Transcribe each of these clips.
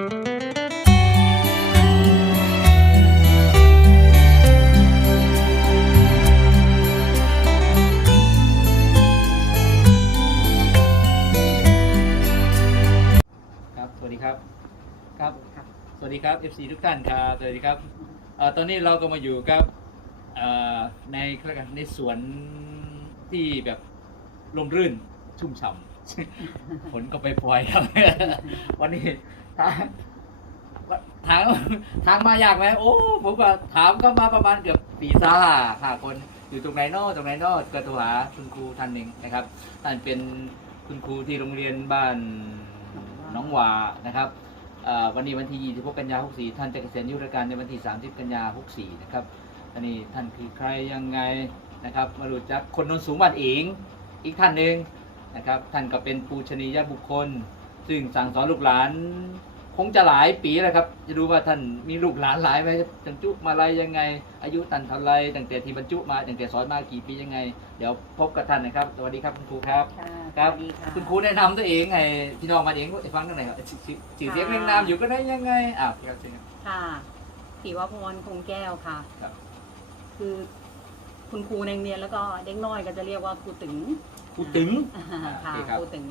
ครับ สวัสดีครับ ครับ สวัสดีครับ FC ทุกท่านครับ สวัสดีครับเอ่อตอนนี้เราก็มาอยู่กับเอ่อในเขาเรียกกันในสวนที่แบบลมรื่นชุ่มฉ่ำ ฝนก็ไปปล่อยครับ วันนี้ ทางทางทางมายากไหมโอ้ผมก็ถามก็มาประมาณเกือบปีซ่าห้าคนอยู่ตรงไหนนอตรงไหนนอก็โทรหาคุณครูท่านหนึ่งนะครับท่านเป็นคุณครูที่โรงเรียนบ้านน้องวานะครับวันนี้วันที่26กันยา64 ท่านจะเกษียณอายุราชการในวันที่ 30 กันยา64 นะครับอันนี้ท่านคือใครยังไงนะครับ มารู้จักคนนนสูงบ้านเองอีกท่านหนึ่งนะครับ ท่านก็เป็นปูชนียบุคคล ซึ่งสั่งสอนลูกหลาน คงจะหลายปีแล้วครับ จะรู้ว่าท่านมีลูกหลานหลายไหมจังจุมาอะไรยังไง อายุท่านเท่าไรตั้งแต่ที่บรรจุมาตั้งแต่สอนมากี่ปียังไง เดี๋ยวพบกับท่านนะครับ สวัสดีครับคุณครูครับค่ะครับสวัสดีค่ะคุณครูแนะนำตัวเองให้พี่น้องมาเองให้ฟังหน่อยครับชื่อชื่อชื่อเสียงเรียงนามอยู่ก็ได้ยังไงอ่าพี่ครับเชิญครับค่ะศิวพรคงแก้วค่ะครับคือคุณครูในโรงเรียนแล้วก็เด็กน้อยก็จะเรียกว่าครูตึงครูตึงอ่าอ่าค่ะโอเคครับครูตึง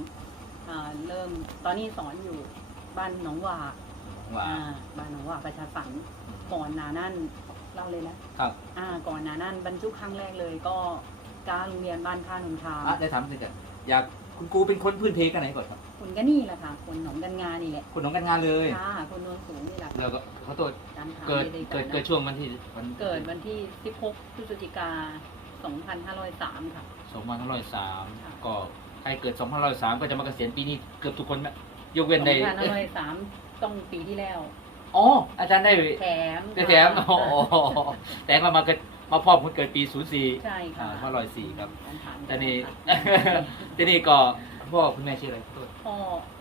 อ่าเริ่มตอนนี้สอนอยู่ บ้านหนองหว่าว่า อ่าบ้านหนองหว่าประชาสันก่อนหนานั่นเล่าเลยนะครับ อ่า ก่อนหนานั่นบรรจุครั้งแรกเลยก็การโรงเรียนบ้านท่าหนองชามอะได้ถามหน่อยกันอยากคุณครูเป็นคนพื้นเพกันไหนก่อนครับคนก็นี่แหละค่ะ คนหนองกันงานี่แหละคนน้องกันงานเลยค่ะคนโนนสูงนี่แหละแล้วก็ขอโทษการถามเกิดไม่ไเกิดนะเกิดช่วงวันที่วันเกิดวันที่ 16 พฤศจิกา 2503 ค่ะ สองพันห้าร้อยสามค่ะก็ใครเกิดสองพันห้าร้อยสามก็จะมาเกษียณปีนี้เกือบทุกคนไหม ยกเว้นใน2503ต้องปีที่แล้ว อ๋อ อาจารย์ได้แถมได้แถมอ๋อแต่มามาเกิดมาพร้อมคนเกิดปีศูนย์สี่ใช่ค่ะอ่า504ครับการถามแต่นี่ค่ะทีนี้ก็พ่อคุณแม่ชื่ออะไรขอโทษพ่อ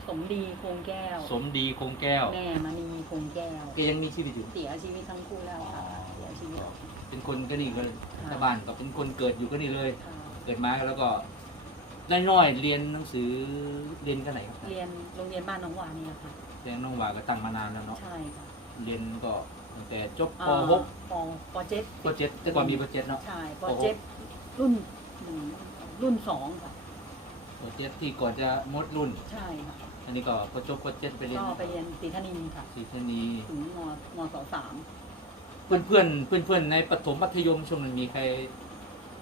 สมดีคงแก้ว สมดีคงแก้ว แม่มณีคงแก้วแกยังมีชีวิตอยู่ เสียชีวิตทั้งคู่แล้วค่ะเสียชีวิตเป็นคนก็นี่ก็เลยค่ะชาวบ้านก็เป็นคนเกิดอยู่ก็นี่เลยค่ะเกิดมาแล้วก็ น้อยๆเรียนหนังสือเรียนกันไหนครับเรียนโรงเรียนบ้านหน้องหวานนี่แหละค่ะ เรียนน้องว่าก็ตั้งมานานแล้วเนาะใช่ค่ะเรียนก็ตั้งแต่จบปอ่าหกปปเจ็ดปเจ็ดแต่ก่อนมีปเจ็ดเนาะ ใช่ปปหก เจ็ดรุ่นหนึ่งรุ่นสองค่ะปเจ็ดที่ก่อนจะมดรุ่น ใช่ค่ะอันนี้ก็พอจบปเจ็ดไปเรียนก็ไปเรียนศรีธนินทร์ค่ะศรีธานีถึงมมศสามเพื่อนเพื่อนเพื่อนเพื่อนๆในประถมมัธยมช่วงนั้นมีใคร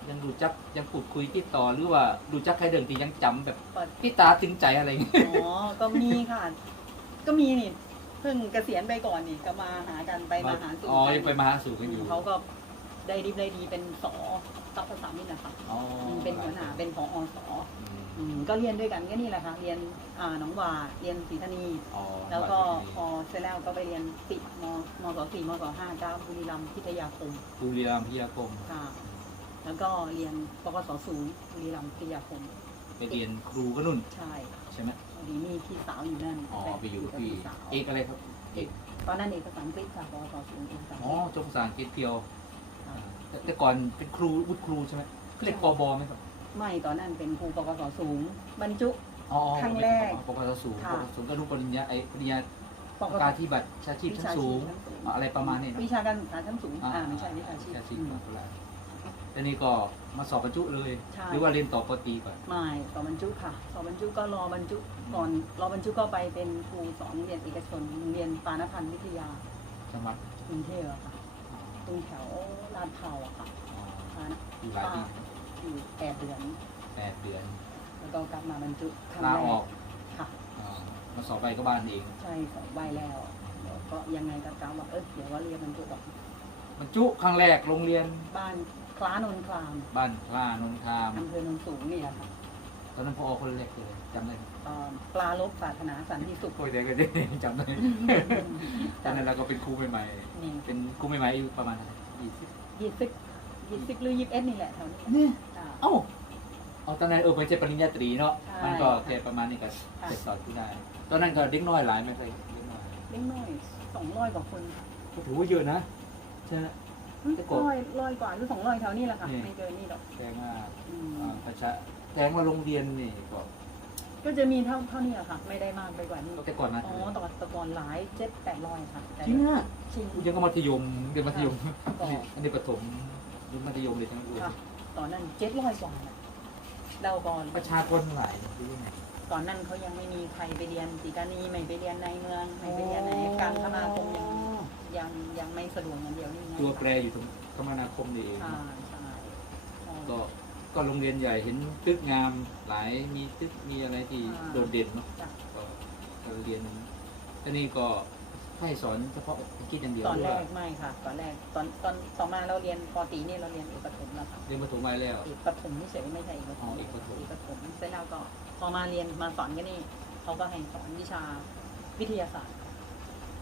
ยังรู้จักยังพูดคุยติดต่อหรือว่ารู้จักใครเดิมที่ยังจำแบบเปิดที่ตาถึงใจอะไรอย่างเงี้ยอ๋อ ก็มีค่ะ ก็มีนี่เพิ่งเกษียณไปก่อนนี่ก็มาหากันไปมาหาสู่อ๋อกัยังไปมาหาสู่กันอยู่เขาก็ได้ดีได้ดีเป็นสอตัภาษามิตรนะคะอ๋อเป็นหัวหน้าเป็นผอสออืมอืมก็เรียนด้วยกันก็นี่แหละค่ะ เรียนอ่าหนองหว่าเรียนศรีธานีอ๋อแล้วก็พอเสร็จแล้วก็ไปเรียนติดมมศสี่มศห้าเจ้าบุรีรัมย์พิทยาคมบุรีรัมย์พิทยาคมค่ะ แล้วก็เรียนปกศศูนย์บุรีรัมย์พิทยาคมไปเรียนครูก็นุ่นใช่ใช่ไหมพอดีมีพี่สาวอยู่นั่นอ๋อไปอยู่กับกับพี่สาวเอกอะไรครับเอกตอนนั้นเอกสารอังกฤษค่ะปวสศูนย์เอกสารอ๋อจบภาษาอังกฤษเพียวอ่าแต่แต่ก่อนเป็นครูวุฒิครูใช่ไหมเขาเรียกปบไหมครับไม่ตอนนั้นเป็นครูปวสสูง บรรจุอ๋อครั้งแรกปกติสูงค่ะปกติสูงก็รู้ปริญญาไอ้ปริญญาปกประกาศที่บัตรชาชีพชั้นสูงวิชาชีพชั้นสูง อะไรประมาณนี้นะวิชาการศึกษาชั้นสูงอ่าไม่ใช่วิชาชีพ แต่นี่ก็มาสอบบรรจุเลย ใช่ หรือว่าเรียนต่อปตรีก่อน ไม่สอบบรรจุค่ะ สอบบรรจุก็รอบรรจุก่อนรอบรรจุก็ไปเป็นครูสอนโรงเรียนเอกชนโรงเรียนปานพันธ์วิทยาจังหวัดกรุงเทพอะค่ะตรงแถวลาดพร้าวอะค่ะอ๋อปานอยู่หลายปีอยู่แปดเดือน แปดเดือนแล้วก็กลับมาบรรจุครั้งลาแรออกค่ะอ่ามาสอบไปก็บ้านเอง ใช่สองใบแล้วแล้วก็ยังไงก็กล่าวว่าเออเดี๋ยวว่าเรียนบรรจุก่อนบรรจุครั้งแรกโรงเรียนบ้าน คล้านนคลามบ้านพลานนทามอำเภอโนนสูงนี่แหละค่ะตอนนั้นพอคนแรกเลยจำได้ไหมเอ่อปลาลบปรารถนาสันติสุข โอ้ยเด็กก็ได้จำได้ ตอนนั้นเราก็เป็นครูใหม่นี่ๆเป็นครูใหม่ๆอายุประมาณยี่สิบยี่สิบยี่สิบหรือยี่สิบเอ็ดนี่แหละแถวนี้นี่อ่า เอ้าเอาตอนนั้นเออไม่ใช่ปริญญาตรีเนาะใช่มันก็แค่ประมาณนี้ก็ค่ะ เสร็จสอนที่ได้ ตอนนั้นก็เด็กน้อยหลายไหมเคยเด็กน้อยเล็กน้อยสองร้อยกว่าคนก็ถือว่าเยอะนะใช่ไหมจะ กดร้อยร้อยกว่าหรือสองร้อยแถวนี้แหละค่ะนี่ ไม่เกินนี่หรอกแพงมากอืมอ่าประชาแพงว่าโรงเรียนนี่ก็ก็จะมีเท่าเท่านี้อะค่ะ ไม่ได้มากไปกว่านี้แต่ก่อนนะอ๋อตอนตะกอนหลายเจ็ดแปดร้อยค่ะแต่จริงอะจริงยังก็มัธยมเรียนมัธยมก็อันนี้อันนี้ประถมหรือมัธยมเลยทั้งคู่ค่ะตอนนั้นเจ็ดร้อยกว่าน่ะเราก่อนประชากรหลายหรือยังไงตอนนั้นเขายังไม่มีใครไปเรียนศรีกานีไม่ไปเรียนในเมืองไม่ไปเรียนในการคมนาคมยัง ยังยังไม่สะดวกอย่างเดียวนี่ไงตัวแปรอยู่ตรงคมนาคมนี่เองใช่ใช่อ๋อก็ก็โรงเรียนใหญ่เห็นตึกงามหลายมีตึกมีอะไรที่อ่าโดดเด่นเนาะจ้ะก็ก็เรียนอันนี้ก็ให้สอนเฉพาะอังกฤษอย่างเดียวตอนหรืแรว่ากไม่ค่ะ ตอนแรกตอนตอนต่อมาเราเรียนปตรีเนี่ยเราเรียนเอกปฐมแล้วค่ะเรียนประถมมาแล้ว เอกปฐมไม่เฉยไม่ใช่เอกปฐอ๋อมเอกปฐมเอกปฐมเสร็จแล้วก็พอมาเรียนมาสอนกันนี่เขาก็ให้สอนวิชาวิทยาศาสตร์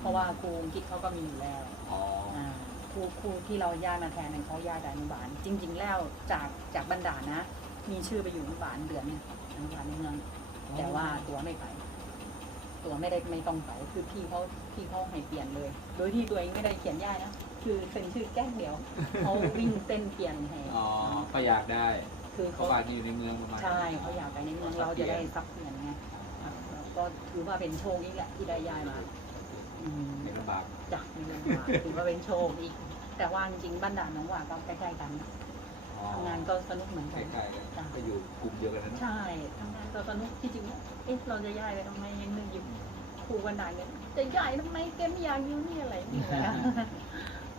เพราะว่าครูอังกฤษเขาก็มีอยู่แล้วอ๋ออ่าครูครูที่เราย้ายมาแทนเนี่ยเขาย้ายจากอนุบาล จริง ๆ แล้วจากจากบรรดาลนะ มีชื่อไปอยู่อนุบาลเดือนหนึงอนุบาลในเมือง แต่ว่าตัวไม่ไป ตัวไม่ได้ไม่ต้องไปคือพี่เขาพี่เขาให้เปลี่ยนเลย โดยที่ตัวเองไม่ได้เขียนย่ายนะคือเป็นชื่อแก้งเดียวเขาวิ่งเต้นเปลี่ยนให้อ๋อก็อยากได้คือเขาเขาบาดอยู่ในเมืองประมาณใช่เขาอยากไปในเมืองเราจะได้ซับเปลี่ยนไงอะก็ถือว่าเป็นโชคอีกแหละที่ได้ย้ายมาอืม ไม่ลำบากจ้ะไม่ลำบากถือว่าเป็นโชคอีก แต่ว่าจริงๆบ้านด่านน้องหว่าก็ใกล้ๆกันนะอ๋อทำงานก็สนุกเหมือนใกกันล้ๆกันก็อยู่กลุ่มเดียวกันนะเนอะใช่ทำงานก็สนุกที่จริงเอ๊ะเราจะย้ายไปทำไมยังนึกอยู่ครูกันด่านเนี่ยจะย้ายทำไมแกไม่อยากอยู่นี่อะไรนี่แหละ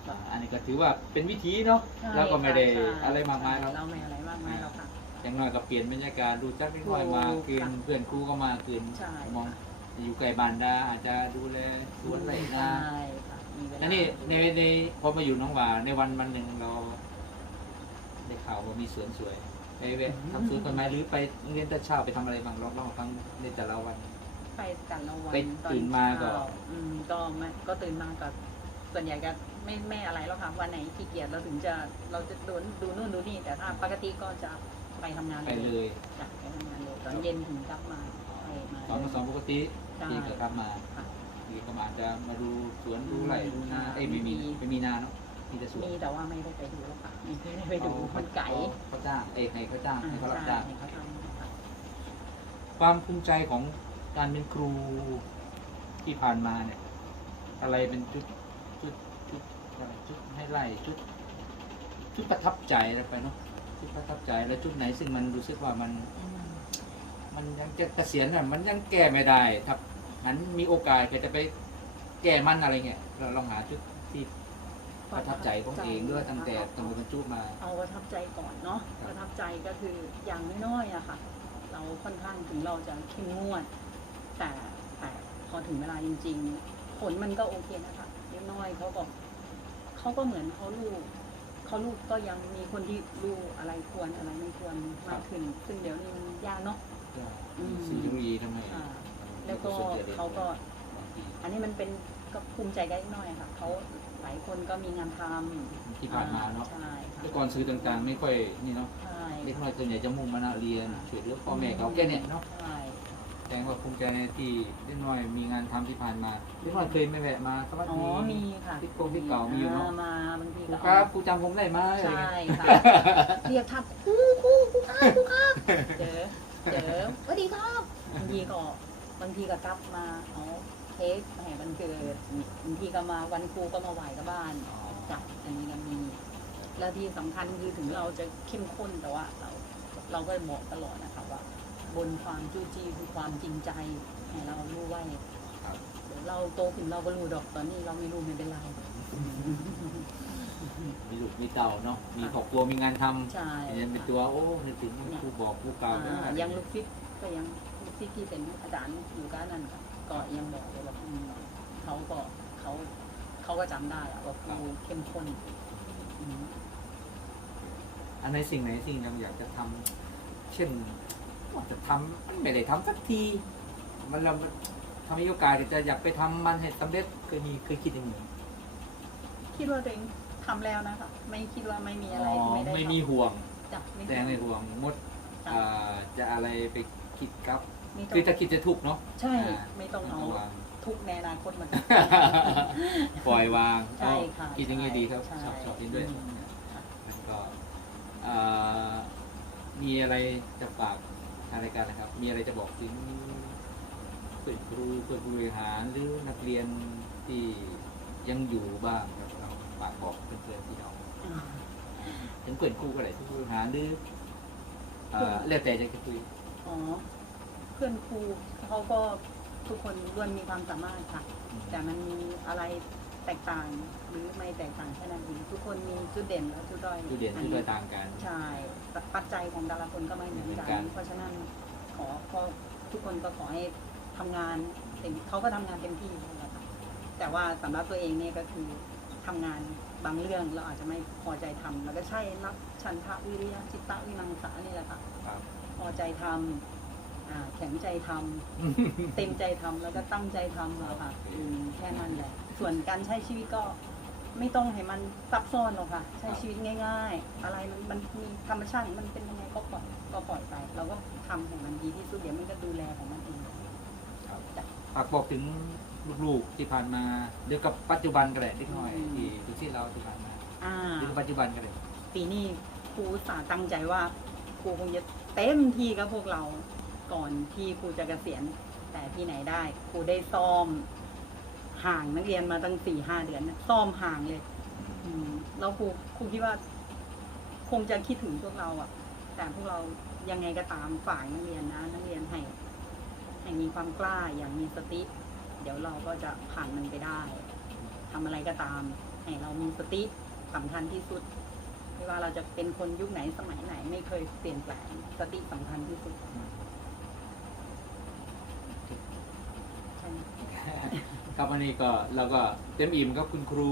อ่าอันนี้ก็ถือว่าเป็นวิธีเนาะแล้วก็ไม่ได้อะไรมากมายเราเราไม่อะไรมากมายหรอกค่ะ อย่างน้อยก็เปลี่ยนบรรยากาศดูจักนิดหน่อยมาถูกคืนค่ะเพื่อนครูก็มาคืนใช่ มอง อยู่ไกลบ้านดาอาจจะดูแลสวนไรนาใช่ค่ะมีเวลาแล้วนี่ในในพอมาอยู่หน้องหว่าในวันวันหนึ่งเรา ได้ข่าวว่ามีสวนสวยไปเวะทำสวนต้นไม้หรือไปโรงเรียนแต่เช้าไปทำอะไรบ้างลองเล่าให้ฟังในแต่ละวัน ไปแต่ละวันไปตอตื่นมาก็เช้อืมก็ไม่ก็ตื่นมาก็ส่วนใหญ่ก็ไม่ไม่อะไรแล้วค่ะวันไหนขี้เกียจเราถึงจะเราจะดูดูนู่นดูนี่แต่ถ้าปกติก็จะไปทำงานไปเลยจ้ะไปทำงานเลยตอนเย็นถึงกลับมาไปมาสอนมาสอนปกติใช่ ที่ก็กลับมาค่ะทีก็อาจจะมาดูสวนดูไร่ดูนาเอ้ยไม่มีไม่มีนาเนาะมีแต่สวนมีแต่ว่าไม่ได้ไปดูแล้วค่ะไม่ได้ไปดูมันไก่เขาจ้างเอ้ยให้เขาจ้างให้เขารับจ้างใช่เขาทำค่ะความภูมิใจของการเป็นครูที่ผ่านมาเนี่ย อะไรเป็นจุดจุดจุดอะไรจุดให้ไล่จุดจุดประทับใจอะไรไปเนาะจุดประทับใจแล้วจุดไหนซึ่งมันรู้สึกว่ามัน มันยังจะเกษียณน่ะมันยังแก้ไม่ได้ถ้ามันมีโอกาสก็จะไปแก้มันอะไรเงี้ยเราลองหาจุดที่ประทับใจของเองด้วยตั้งแต่ตั้งแต่บรรจุมา เอาประทับใจก่อนเนาะครับประทับใจก็คืออย่างน้อยๆอะค่ะ เราค่อนข้างถึงเราจะเข้มงวด แต่แต่พอถึงเวลาจริง ๆ ผลมันก็โอเคนะคะเล็กน้อยเขาก็เขาก็เหมือนเขาลูกเขาลูกก็ยังมีคนที่รู้อะไรควรอะไรไม่ควรมากขึ้น ซึ่งเดี๋ยวนี้มันยากเนาะ สื่อเทคโนโลยีทำไมอ่าแล้วก็เขาก็ อันนี้มันเป็นก็ภูมิใจได้น้อยค่ะเขาหลายคนก็มีงานทำที่ผ่านมาเนาะใช่ค่ะแต่ก่อนสื่อต่างๆ ไม่ค่อยนี่เนาะใช่เด็กน้อยส่วนใหญ่จะมุ่งมานะเรียนช่วยเหลือพ่อแม่เขาแค่เนี้ยเนาะใช่แสดงว่าภูมิใจในที่เด็กน้อยมีงานทำที่ผ่านมาเด็กน้อยเคยไม่แวะมาสวัสอ๋อมีค่ะที่โกงที่เก่ามีอยู่เนาะมาบางทีครูก็ครับครูจำผมได้ไหมใช่เงี้ยค่ะเรียกทักครูครูครูครับครูครับเจอ เจอสวัสดีครับบางทีก็บางทีก็กลับมาเอาเค้กมาให้วันเกิดบางทีก็มาวันครูก็มาไหว้กับบ้านจัดอันนี้ก็มีแล้วที่สำคัญคือถึงเราจะเข้มข้นแต่ว่า เราเราก็บอกตลอดนะคะว่า บนความจู้จี้คือความจริงใจให้เรารู้ไว้ครับเดี๋ยวเราโตขึ้นเราก็รู้ดอกตอนนี้เราไม่รู้ไม่เป็นไร มีลูกมีเต่าเนาะมีครอบครัวมีงานทำใช่เรียนเป็นตัวโอ้นึกถึงครูบอกครูกล่าวอ่ายังลูกฟิตก็ยังลูกฟิตที่เป็นอาจารย์อยู่ก้านนั่นค่ะก็ยังบอกเลยว่าอืมเขาก็เขาเขาก็จำได้อะว่าครูเข้มข้นอืม อันไหนสิ่งไหนสิ่งยังอยากจะทำเช่นว่าจะทำมันไม่ได้ทำสักที มันเราทำมีโอกาสจะอยากไปทำมันให้สำเร็จเคยมีเคยคิดอย่างนี้ คิดว่าตัวเอง ทำแล้วนะคะไม่คิดว่าไม่มีอะไรอ๋อที่ไม่ได้ไม่ทำมีห่วงจ้ะไม่แต่ไม่ห่วงมดอ่าจะอะไรไปคิดครับ ไม่ต้คือองจะคิดจะทุกข์เนาะใช่ อ่าไม่ต้องเอาวาง ทุกข์ในอนาคตมา ปล่อยวางใช่ค่ะคิดอย่างนี้ดีครับ ใช่ชอบชอบกินด้วยอืมมันก็อ่ามีอะไรจะฝากททางรายการนะครับ มีอะไรจะบอกถึงเพื่อนครูเพื่อนผู้บริหารหรือนักเรียนที่ยังอยู่บ้างครับเราฝากบอกเพื่อนๆที่เราถึงเพื่อนครูก็ได้ที่ผู้บริหารหรือเอ่อแล้วแต่จะคุยอ๋อเพื่อนครูเขาก็ทุกคนล้วนมีความสามารถค่ะ แต่มันมีอะไรแตกต่างหรือไม่แตกต่างแค่นั้นเองทุกคนมีจุดเด่นและจุดด้อยที่เด่นที่ด้อยต่างกันใช่ปัจจัยของแต่ละคนก็ไม่เหมือนเหมือนกักันนเพราะฉะนั้นขอขอทุกคนก็ขอให้ทำงานเต็มเขาก็ทำงานเต็มที่นั่นแหละค่ะแต่ว่าสำหรับตัวเองเนี่ยก็คือ ทำงานบางเรื่องเราอาจจะไม่พอใจทำแล้วก็ใช่นับชันทะวิริยะจิตตะวิมังสานี่แหละค่ะครับพอใจทำอ่าแข็งใจทำเต็มใจทำแล้วก็ตั้งใจทำอะค่ะอืมแค่นั้นแหละ ส่วนการใช้ชีวิตก็ไม่ต้องให้มันซับซ้อนหรอกค่ะ ใช้ชีวิตง่าย ๆ อะไรมันมันมีธรรมชาติมันเป็นยังไงก็ปล่อยก็ปล่อยไป เราก็ทำของมันดีที่สุดเดี๋ยวมันก็ดูแลของมันเองครับฝากบอกถึง ลูกๆที่ผ่านมาเดี๋ยวกับปัจจุบันก็ได้นิดหน่อยอืมที่ที่ที่เราที่ผ่านมาอ่าหรือปัจจุบันก็ได้ปีนี้ครูอุตสาห์ตั้งใจว่าครูคงจะเต็มที่กับพวกเราก่อนที่ครูจะเกษียณแต่ที่ไหนได้ครูได้ซ้อม ห่างนักเรียนมาตั้งสี่ห้าเดือนนะซ้อมห่างเลย อืมแล้วครูครูคิดว่า คงจะคิดถึงพวกเราอะแต่พวกเรายังไงก็ตามฝ่ายนักเรียนนะนักเรียนให้ให้มีความกล้าอย่างมีสติ เดี๋ยวเราก็จะผ่านมันไปได้ทำอะไรก็ตาม ให้เรามีสติสำคัญที่สุด ไม่ว่าเราจะเป็นคนยุคไหนสมัยไหน ไม่เคยเปลี่ยนแปลงสติสำคัญที่สุดครับวันนี้ก็เราก็เต็มอิ่มกับคุณครู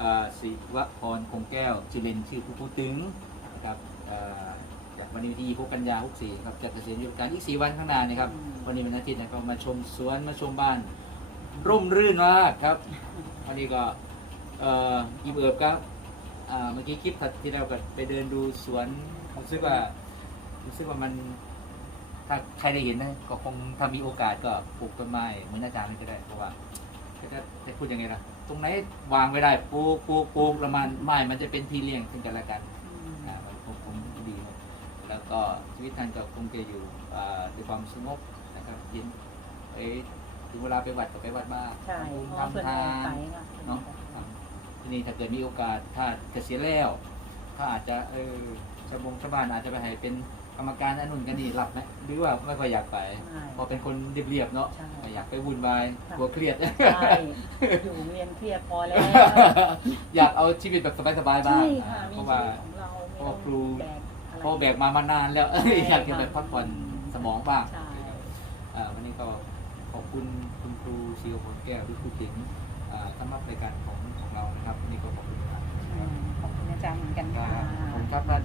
อ่าศิวพรคงแก้วชื่อเลนชื่อครูปูตึงครับอ่าจากวันนี้ที่6กันยา64ครับจะเกษียณอายุราชการอีก4วันข้างหน้านี่ครับ วันนี้เป็นอาทิตย์นะครับมาชมสวนมาชมบ้าน ร่มรื่นมากครับวันนี้ก็เอ่ออิ่มเอิบครับอ่าเมื่อกี้คลิปที่เราก็ไปเดินดูสวนรู้สึกว่ารู้สึกว่ามันถ้าใครได้เห็นนะก็คงถ้ามีโอกาสก็ปลูกต้นไม้เหมือนอาจารย์นี่ก็ได้เพราะว่าก็จะจะพูดยังไงล่ะตรงไหนวางไว้ได้ปลูกปลูกปลูกแล้วมันไม้มันจะเป็นที่เลี้ยงซึ่งกันและกันอ่ามันคงคงดี แล้วก็ชีวิตท่านก็คงจะอยู่อ่าด้วยความสงบ ครับเย็นเอ้ยถึงเวลาไปวัดก็ไปวัดบ้างใช่เพราะว่าเพื่อนทำเอาทานไปค่ะเนาะครับทีนี้ถ้าเกิดมีโอกาสถ้าเกษียณแล้วถ้าอาจจะเออชาวบงชาวบ้านอาจจะไปให้เป็นกรรมการอนนุนกันนี่หลับไหมหรือว่าไม่ค่อยอยากไปใช่เพอเป็นคนเรียบๆเนาะใช่ไม่อยากไปวุ่นวายค่ะกลัวเครียดใช่อยู่โรงเรียนเครียดพอแล้ว อยากเอาชีวิตแบบสบายๆบ้าใช่งค่ะอ่ามีเพราะชีว่าวิตของเราไม่เพราะต้องครูแบกอะไรเพราะแบกมามานานแล้วใช่อยากจะค่ะแบบพักผ่อนสมองบ้างใช่อ่าวันนี้ ก็ขอบคุณคุณครูชิโอของแก้วหรืครูเก่งสำหรับรายการของของเรานะครับนี่ก็ขอบคุณครับขอบคุณอาจารย์เหมือนกันค่ะขอบคุณครับท่าน